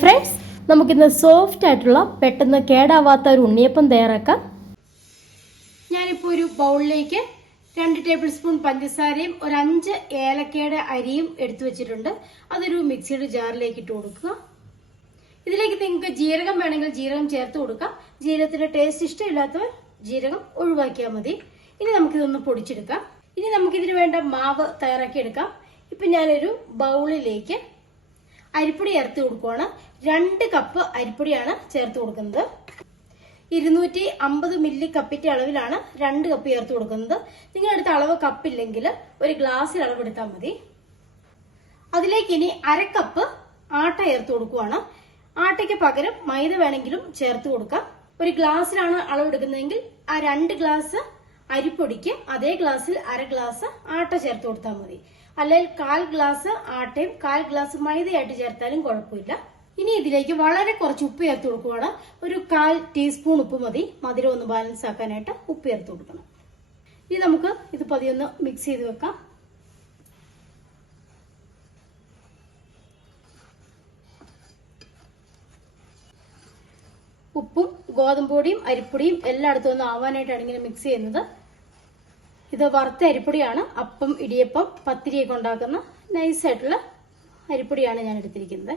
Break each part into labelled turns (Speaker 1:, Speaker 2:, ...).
Speaker 1: Friends നമുക്കിന്ന് soft ആയിട്ടുള്ള പെട്ടെന്ന് കേടാവാത്ത ഒരു ഉണ്ണിയപ്പം തയ്യാറാക്കാം. ഞാനിപ്പോൾ ഒരു ബൗളിലേക്ക് രണ്ട് ടേബിൾ സ്പൂൺ പഞ്ചസാരയും ഒരു അഞ്ച് ഏലക്കയുടെ അരിയും എടുത്തു വെച്ചിട്ടുണ്ട്. അതൊരു മിക്സിയുടെ ജാറിലേക്ക് ഇട്ട് കൊടുക്കുക. ഇതിലേക്ക് നിങ്ങൾക്ക് ജീരകം വേണമെങ്കിൽ ജീരകം ചേർത്ത് കൊടുക്കാം. ജീരകത്തിന്റെ ടേസ്റ്റ് ഇഷ്ടമില്ലാത്തവർ ജീരകം ഒഴിവാക്കിയാൽ മതി. ഇനി നമുക്കിതൊന്ന് പൊടിച്ചെടുക്കാം. ഇനി നമുക്കിതിന് വേണ്ട മാവ് തയ്യാറാക്കി എടുക്കാം ഇപ്പൊ ഞാനൊരു ബൗളിലേക്ക് അരിപ്പൊടി ചേർത്ത് കൊടുക്കുവാണ്. രണ്ട് കപ്പ് അരിപ്പൊടിയാണ് ചേർത്ത് കൊടുക്കുന്നത്. ഇരുന്നൂറ്റി അമ്പത് മില്ലി കപ്പിന്റെ അളവിലാണ് രണ്ട് കപ്പ് ചേർത്ത് കൊടുക്കുന്നത്. നിങ്ങളുടെ അടുത്ത് അളവ് കപ്പില്ലെങ്കിൽ ഒരു ഗ്ലാസ്സിൽ അളവെടുത്താൽ മതി. അതിലേക്ക് ഇനി അരക്കപ്പ് കപ്പ് ആട്ട ചേർത്ത് കൊടുക്കുവാണ്. ആട്ടയ്ക്ക് പകരം മൈദ വേണമെങ്കിലും ചേർത്ത് കൊടുക്കാം. ഒരു ഗ്ലാസ്സിലാണ് അളവെടുക്കുന്നതെങ്കിൽ ആ രണ്ട് ഗ്ലാസ് അരിപ്പൊടിക്ക് അതേ ഗ്ലാസ്സിൽ അര ഗ്ലാസ് ആട്ട ചേർത്ത് കൊടുത്താൽ മതി. അല്ലെങ്കിൽ കാൽ ഗ്ലാസ് ആട്ടയും കാൽ ഗ്ലാസ് മൈദയായിട്ട് ചേർത്താലും കുഴപ്പമില്ല. ഇനി ഇതിലേക്ക് വളരെ കുറച്ച് ഉപ്പ് ചേർത്ത് കൊടുക്കുവാണ്. ഒരു കാൽ ടീസ്പൂൺ ഉപ്പ് മതി. മധുരം ഒന്ന് ബാലൻസ് ആക്കാനായിട്ട് ഉപ്പ് ചേർത്ത് കൊടുക്കണം. ഇനി നമുക്ക് ഇത് പതിയൊന്ന് മിക്സ് ചെയ്ത് വെക്കാം. ഉപ്പും ഗോതമ്പൊടിയും അരിപ്പൊടിയും എല്ലായിടത്തും ഒന്ന് ആവാനായിട്ടാണ് ഇങ്ങനെ മിക്സ് ചെയ്യുന്നത്. ഇത് വറുത്ത അരിപ്പൊടിയാണ്. അപ്പം ഇടിയപ്പം പത്തിരിയൊക്കെ ഉണ്ടാക്കുന്ന നൈസായിട്ടുള്ള അരിപ്പൊടിയാണ് ഞാൻ എടുത്തിരിക്കുന്നത്.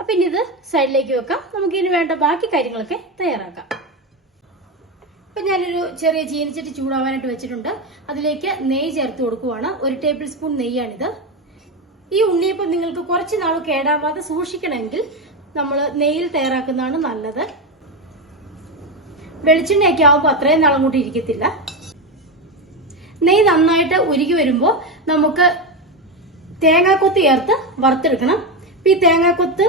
Speaker 1: അപ്പൊ ഇനി ഇത് സൈഡിലേക്ക് വെക്കാം. നമുക്ക് ഇതിന് വേണ്ട ബാക്കി കാര്യങ്ങളൊക്കെ തയ്യാറാക്കാം. ഇപ്പൊ ഞാനൊരു ചെറിയ ജീനിച്ചിട്ട് ചൂടാവാനായിട്ട് വെച്ചിട്ടുണ്ട്. അതിലേക്ക് നെയ്യ് ചേർത്ത് കൊടുക്കുവാണ്. ഒരു ടേബിൾ സ്പൂൺ നെയ്യാണിത്. ഈ ഉണ്ണിയപ്പം നിങ്ങൾക്ക് കുറച്ച് നാൾ കേടാവാതെ സൂക്ഷിക്കണമെങ്കിൽ നമ്മൾ നെയ്യിൽ തയ്യാറാക്കുന്നതാണ് നല്ലത്. വെളിച്ചെണ്ണയൊക്കെ ആവുമ്പോൾ അത്രയും നാളും കൂടി ഇരിക്കത്തില്ല. നെയ്യ് നന്നായിട്ട് ഉരുകി വരുമ്പോൾ നമുക്ക് തേങ്ങാക്കൊത്ത് ചേർത്ത് വറുത്തെടുക്കണം. ഇപ്പൊ ഈ തേങ്ങാക്കൊത്ത്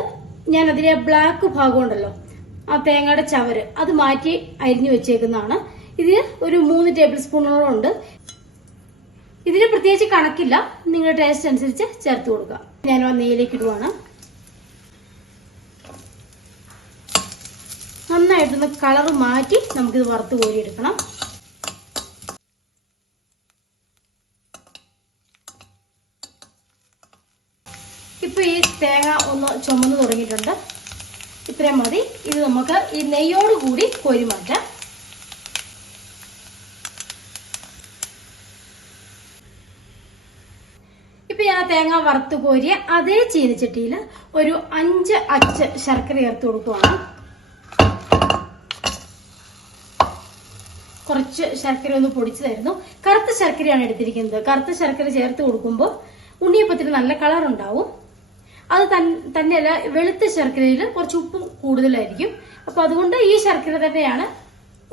Speaker 1: ഞാൻ അതിലെ ബ്ലാക്ക് ഭാഗം ഉണ്ടല്ലോ ആ തേങ്ങയുടെ ചവര് അത് മാറ്റി അരിഞ്ഞു വെച്ചേക്കുന്നതാണ്. ഇത് ഒരു മൂന്ന് ടേബിൾ സ്പൂണോളം ഉണ്ട്. ഇതിന് പ്രത്യേകിച്ച് കണക്കില്ല നിങ്ങളുടെ ടേസ്റ്റ് അനുസരിച്ച് ചേർത്ത് കൊടുക്കുക ഞാൻ നെയ്യിലേക്ക് ഇടുവാണ്. നന്നായിട്ടൊന്ന് കളർ മാറ്റി നമുക്കിത് വറുത്ത് കോരിയെടുക്കണം. ഈ തേങ്ങ ഒന്ന് ചുമന്ന് തുടങ്ങിയിട്ടുണ്ട്. ഇത്രയും മതി. ഇത് നമുക്ക് ഈ നെയ്യോട് കൂടി കോരി മാറ്റാം. ഇപ്പൊ ഞാൻ തേങ്ങ വറുത്ത് കോരിയ അതേ ചീനിച്ചട്ടിയിൽ ഒരു അഞ്ച് അച്ച് ശർക്കര ചേർത്ത് കൊടുക്കുവാണ്. കുറച്ച് ശർക്കര ഒന്ന് പൊടിച്ചതായിരുന്നു. കറുത്ത ശർക്കരയാണ് എടുത്തിരിക്കുന്നത്. കറുത്ത ശർക്കര ചേർത്ത് കൊടുക്കുമ്പോൾ ഉണ്ണിയപ്പത്തിന് നല്ല കളർ ഉണ്ടാവും അത് തന്നെയല്ല വെളുത്ത ശർക്കരയിൽ കുറച്ച് ഉപ്പും കൂടുതലായിരിക്കും. അപ്പൊ അതുകൊണ്ട് ഈ ശർക്കര തന്നെയാണ്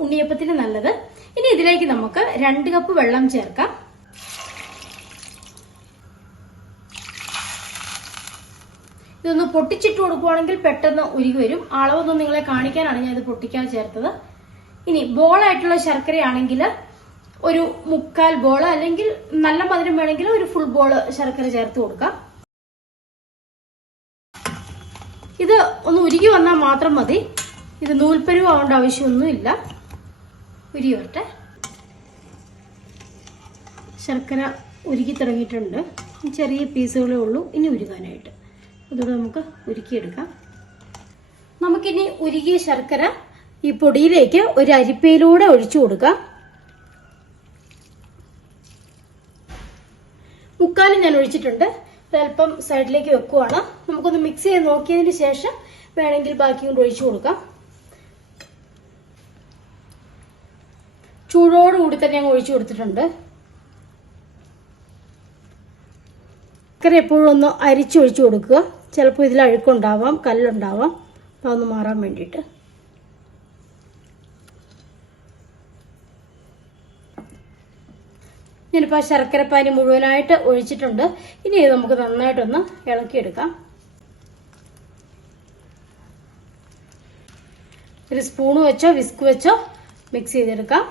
Speaker 1: ഉണ്ണിയപ്പത്തിന് നല്ലത്. ഇനി ഇതിലേക്ക് നമുക്ക് രണ്ട് കപ്പ് വെള്ളം ചേർക്കാം. ഇതൊന്ന് പൊട്ടിച്ചിട്ട് കൊടുക്കുവാണെങ്കിൽ പെട്ടെന്ന് ഉരുകി വരും. അളവൊന്നും നിങ്ങളെ കാണിക്കാനാണ് ഞാൻ ഇത് പൊട്ടിക്കാൻ ചേർത്തത്. ഇനി ബോളായിട്ടുള്ള ശർക്കരയാണെങ്കിൽ ഒരു മുക്കാൽ ബോൾ അല്ലെങ്കിൽ നല്ല മധുരം വേണമെങ്കിൽ ഒരു ഫുൾ ബോൾ ശർക്കര ചേർത്ത് കൊടുക്കാം. ഇത് ഒന്ന് ഉരുകി വന്നാൽ മാത്രം മതി. ഇത് നൂൽപ്പരുവ് ആവേണ്ട ആവശ്യമൊന്നുമില്ല. ഉരുകി ശർക്കര ഉരുക്കി തുടങ്ങിയിട്ടുണ്ട്. ചെറിയ പീസുകളേ ഉള്ളൂ. ഇനി ഉരുകാനായിട്ട്. അതുകൊണ്ട് നമുക്ക് ഉരുക്കിയെടുക്കാം. നമുക്കിനി ഉരുകിയ ശർക്കര ഈ പൊടിയിലേക്ക് ഒരു അരിപ്പയിലൂടെ ഒഴിച്ചു കൊടുക്കാം. മുക്കാലും ഞാൻ ഒഴിച്ചിട്ടുണ്ട്. അല്പം സൈഡിലേക്ക് വെക്കുവാണ്. നമുക്കൊന്ന് മിക്സ് ചെയ്ത് നോക്കിയതിന് ശേഷം വേണമെങ്കിൽ ബാക്കി കൊണ്ട് ഒഴിച്ചു കൊടുക്കാം. ചൂടോടുകൂടി തന്നെ ഞങ്ങൾ ഒഴിച്ചു കൊടുത്തിട്ടുണ്ട്. ചക്കര എപ്പോഴും ഒന്ന് അരിച്ചൊഴിച്ചു കൊടുക്കുക. ചിലപ്പോൾ ഇതിൽ അഴുക്കുണ്ടാവാം കല്ലുണ്ടാവാം. അതൊന്ന് മാറാൻ വേണ്ടിയിട്ട്. ഞാനിപ്പോൾ ആ ശർക്കരപ്പാനി മുഴുവനായിട്ട് ഒഴിച്ചിട്ടുണ്ട്. ഇനി ഇത് നമുക്ക് നന്നായിട്ടൊന്ന് ഇളക്കിയെടുക്കാം. ഒരു സ്പൂൺ വെച്ചോ വിസ്ക് വെച്ചോ മിക്സ് ചെയ്തെടുക്കാം.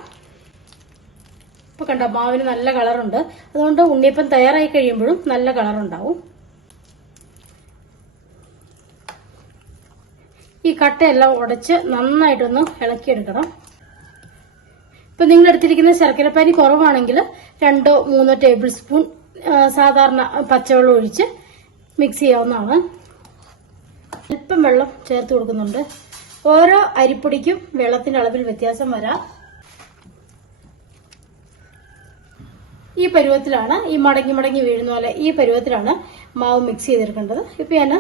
Speaker 1: ഇപ്പൊ കണ്ടോ മാവിന് നല്ല കളറുണ്ട്. അതുകൊണ്ട് ഉണ്ണിയപ്പം തയ്യാറായി കഴിയുമ്പോഴും നല്ല കളറുണ്ടാവും. ഈ കട്ടയെല്ലാം ഉടച്ച് നന്നായിട്ടൊന്ന് ഇളക്കിയെടുക്കണം. ഇപ്പൊ നിങ്ങൾ എടുത്തിരിക്കുന്ന ശർക്കരപ്പാനി കുറവാണെങ്കിൽ രണ്ടോ മൂന്നോ ടേബിൾ സ്പൂൺ സാധാരണ പച്ചവെള്ളം ഒഴിച്ച് മിക്സ് ചെയ്യാവുന്നതാണ്. അല്പം വെള്ളം ചേർത്ത് കൊടുക്കുന്നുണ്ട്. ഓരോ അരിപ്പൊടിക്കും വെള്ളത്തിന്റെ അളവിൽ വ്യത്യാസം വരാം. ഈ പരുവത്തിലാണ് ഈ മടങ്ങി മടങ്ങി വീഴുന്ന പോലെ ഈ പരുവത്തിലാണ് മാവ് മിക്സ് ചെയ്തെടുക്കേണ്ടത്. ഇപ്പൊ ഞാൻ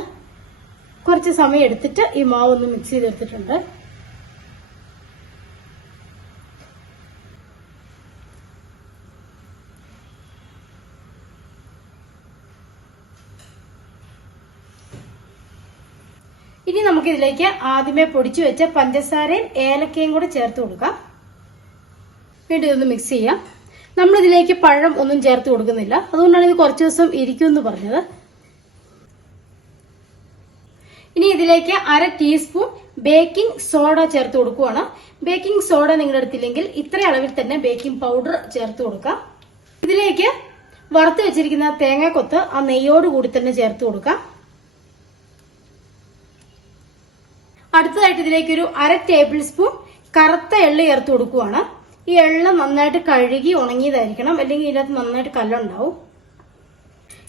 Speaker 1: കുറച്ച് സമയം എടുത്തിട്ട് ഈ മാവ് ഒന്ന് മിക്സ് ചെയ്തെടുത്തിട്ടുണ്ട്. ഇനി നമുക്ക് ഇതിലേക്ക് ആദ്യമേ പൊടിച്ചു വെച്ച പഞ്ചസാരയും ഏലക്കയും കൂടെ ചേർത്ത് കൊടുക്കാം. വീണ്ടും ഇതൊന്ന് മിക്സ് ചെയ്യാം. നമ്മളിതിലേക്ക് പഴം ഒന്നും ചേർത്ത് കൊടുക്കുന്നില്ല. അതുകൊണ്ടാണ് ഇത് കുറച്ച് ദിവസം ഇരിക്കുമെന്ന് പറഞ്ഞത്. ഇനി ഇതിലേക്ക് അര ടീസ്പൂൺ ബേക്കിംഗ് സോഡ ചേർത്ത് കൊടുക്കുവാണ്. ബേക്കിംഗ് സോഡ നിങ്ങളുടെ അടുത്തില്ലെങ്കിൽ ഇത്ര അളവിൽ തന്നെ ബേക്കിംഗ് പൗഡർ ചേർത്ത് കൊടുക്കാം. ഇതിലേക്ക് വറുത്ത് വെച്ചിരിക്കുന്ന തേങ്ങാക്കൊത്ത് ആ നെയ്യോട് കൂടി തന്നെ ചേർത്ത് കൊടുക്കാം. അടുത്തതായിട്ട് ഇതിലേക്ക് ഒരു അര ടേബിൾ സ്പൂൺ കറുത്ത എള്ള് ചേർത്ത് കൊടുക്കുവാണ്. ഈ എള്ള് നന്നായിട്ട് കഴുകി ഉണങ്ങിയതായിരിക്കണം. അല്ലെങ്കിൽ ഇതിനകത്ത് നന്നായിട്ട് കല്ലുണ്ടാവും.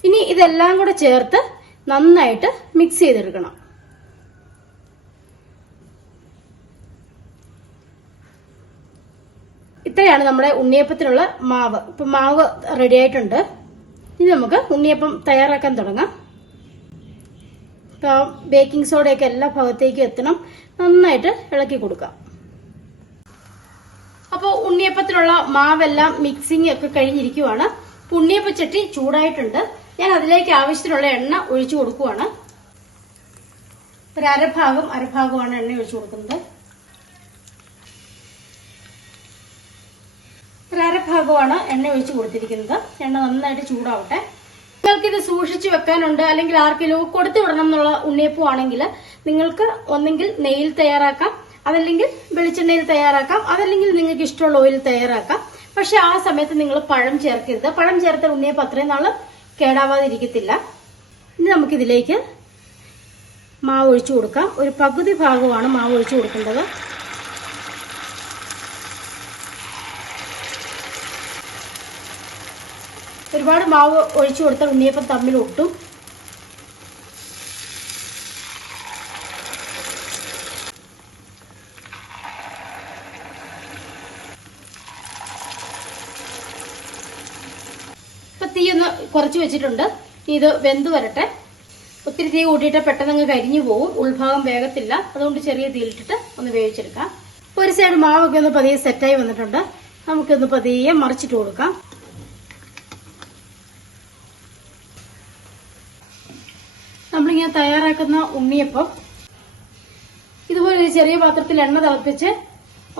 Speaker 1: ഇനി ഇതെല്ലാം കൂടെ ചേർത്ത് നന്നായിട്ട് മിക്സ് ചെയ്തെടുക്കണം. ഇത്രയാണ് നമ്മുടെ ഉണ്ണിയപ്പത്തിനുള്ള മാവ്. ഇപ്പൊ മാവ് റെഡി ആയിട്ടുണ്ട്. ഇനി നമുക്ക് ഉണ്ണിയപ്പം തയ്യാറാക്കാൻ തുടങ്ങാം. ബേക്കിംഗ് സോഡയൊക്കെ എല്ലാ ഭാഗത്തേക്കും എത്തണം. നന്നായിട്ട് ഇളക്കി കൊടുക്കാം. അപ്പോൾ ഉണ്ണിയപ്പത്തിനുള്ള മാവെല്ലാം മിക്സിംഗ് ഒക്കെ കഴിഞ്ഞിരിക്കുവാണ്. ഉണ്ണിയപ്പ ഉണ്ണിയപ്പച്ചട്ടി ചൂടായിട്ടുണ്ട്. ഞാൻ അതിലേക്ക് ആവശ്യത്തിനുള്ള എണ്ണ ഒഴിച്ചു കൊടുക്കുവാണ്. ഒരു അരഭാഗം അരഭാഗമാണ് എണ്ണ ഒഴിച്ചു കൊടുക്കുന്നത്. ഒരു അരഭാഗമാണ് എണ്ണ ഒഴിച്ചു കൊടുത്തിരിക്കുന്നത്. എണ്ണ നന്നായിട്ട് ചൂടാവട്ടെ. നിങ്ങൾക്ക് ഇത് സൂക്ഷിച്ചു വെക്കാനുണ്ട് അല്ലെങ്കിൽ ആർക്കെങ്കിലും കൊടുത്തു വിടണം എന്നുള്ള ഉണ്ണിയപ്പം ആണെങ്കിൽ നിങ്ങൾക്ക് ഒന്നെങ്കിൽ നെയ്യിൽ തയ്യാറാക്കാം അതല്ലെങ്കിൽ വെളിച്ചെണ്ണയിൽ തയ്യാറാക്കാം അതല്ലെങ്കിൽ നിങ്ങൾക്ക് ഇഷ്ടമുള്ള ഓയിൽ തയ്യാറാക്കാം. പക്ഷെ ആ സമയത്ത് നിങ്ങൾ പഴം ചേർക്കരുത്. പഴം ചേർത്ത ഉണ്ണിയപ്പം അത്രയും നാൾ കേടാവാതിരിക്കത്തില്ല. ഇനി നമുക്കിതിലേക്ക് മാവ് ഒഴിച്ചു കൊടുക്കാം. ഒരു പകുതി ഭാഗമാണ് മാവ് ഒഴിച്ചു കൊടുക്കേണ്ടത്. ഒരുപാട് മാവ് ഒഴിച്ചു കൊടുത്താൽ ഉണ്ണിയപ്പം തമ്മിൽ ഒട്ടും. ഇപ്പൊ ഒന്ന് കുറച്ച് വെച്ചിട്ടുണ്ട്. ഇത് വെന്ത് വരട്ടെ. ഒത്തിരി തീ കൂട്ടിയിട്ട് പെട്ടെന്ന് കരിഞ്ഞു പോകും ഉൾഭാഗം വേഗത്തില്ല അതുകൊണ്ട് ചെറിയ തീയിലിട്ടിട്ട് ഒന്ന് വേവിച്ചെടുക്കാം. ഒരു സൈഡ് മാവൊക്കെ ഒന്ന് പതിയെ സെറ്റായി വന്നിട്ടുണ്ട്. നമുക്കൊന്ന് പതിയെ മറിച്ചിട്ട് കൊടുക്കാം. നമ്മളിങ്ങനെ തയ്യാറാക്കുന്ന ഉണ്ണിയപ്പം. ഇതുപോലെ ഒരു ചെറിയ പാത്രത്തിൽ എണ്ണ തിളപ്പിച്ച്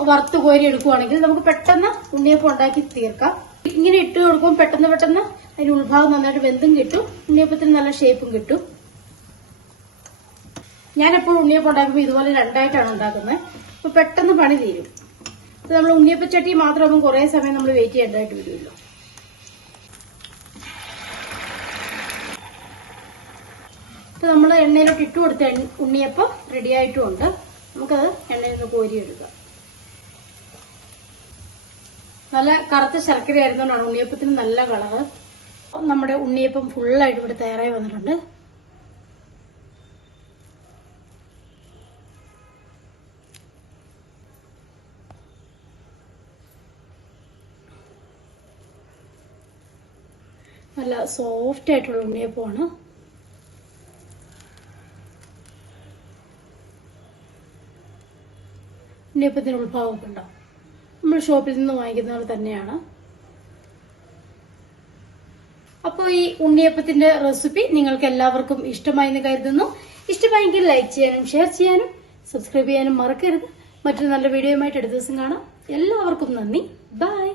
Speaker 1: വറുത്ത് കോരി എടുക്കുവാണെങ്കിൽ നമുക്ക് പെട്ടെന്ന് ഉണ്ണിയപ്പം ഉണ്ടാക്കി തീർക്കാം. ഇങ്ങനെ ഇട്ട് കൊടുക്കുമ്പോൾ പെട്ടെന്ന് പെട്ടെന്ന് അതിന് ഉൾഭാഗം നന്നായിട്ട് വെന്തും കിട്ടും. ഉണ്ണിയപ്പത്തിന് നല്ല ഷേപ്പും കിട്ടും. ഞാൻ ഞാനെപ്പോഴും ഉണ്ണിയപ്പം ഉണ്ടാക്കുമ്പോൾ ഇതുപോലെ രണ്ടായിട്ടാണ് ഉണ്ടാക്കുന്നത്. അപ്പൊ പെട്ടെന്ന് പണി തീരും. നമ്മൾ ഉണ്ണിയപ്പച്ചട്ടി മാത്രമാകുമ്പോൾ കുറേ സമയം നമ്മൾ വെയിറ്റ് ചെയ്യേണ്ടതായിട്ട് വരുമല്ലോ ഇപ്പൊ നമ്മൾ എണ്ണയിലോട്ട് ഇട്ട് കൊടുത്ത ഉണ്ണിയപ്പം റെഡി ആയിട്ടുമുണ്ട് നമുക്കത് എണ്ണയിൽ നിന്ന് കോരിയെടുക്കാം. നല്ല കറുത്ത ശർക്കര ആയിരുന്നുകൊണ്ടാണ് ഉണ്ണിയപ്പത്തിന് നല്ല കളറ്. നമ്മുടെ ഉണ്ണിയപ്പം ഫുള്ളായിട്ട് ഇവിടെ തയ്യാറായി വന്നിട്ടുണ്ട്. നല്ല സോഫ്റ്റ് ആയിട്ടുള്ള ഉണ്ണിയപ്പമാണ്. ഉണ്ണിയപ്പത്തിന് ഉൾഭാവമൊക്കെ ഉണ്ടാവും. നമ്മൾ ഷോപ്പിൽ നിന്ന് വാങ്ങിക്കുന്ന പോലെ തന്നെയാണ്. അപ്പോൾ ഈ ഉണ്ണിയപ്പത്തിന്റെ റെസിപ്പി നിങ്ങൾക്ക് എല്ലാവർക്കും ഇഷ്ടമായി എന്ന് കരുതുന്നു. ഇഷ്ടമായെങ്കിൽ ലൈക്ക് ചെയ്യാനും ഷെയർ ചെയ്യാനും സബ്സ്ക്രൈബ് ചെയ്യാനും മറക്കരുത്. മറ്റൊരു നല്ല വീഡിയോയുമായിട്ട് അടുത്ത ദിവസം കാണാം. എല്ലാവർക്കും നന്ദി. ബൈ.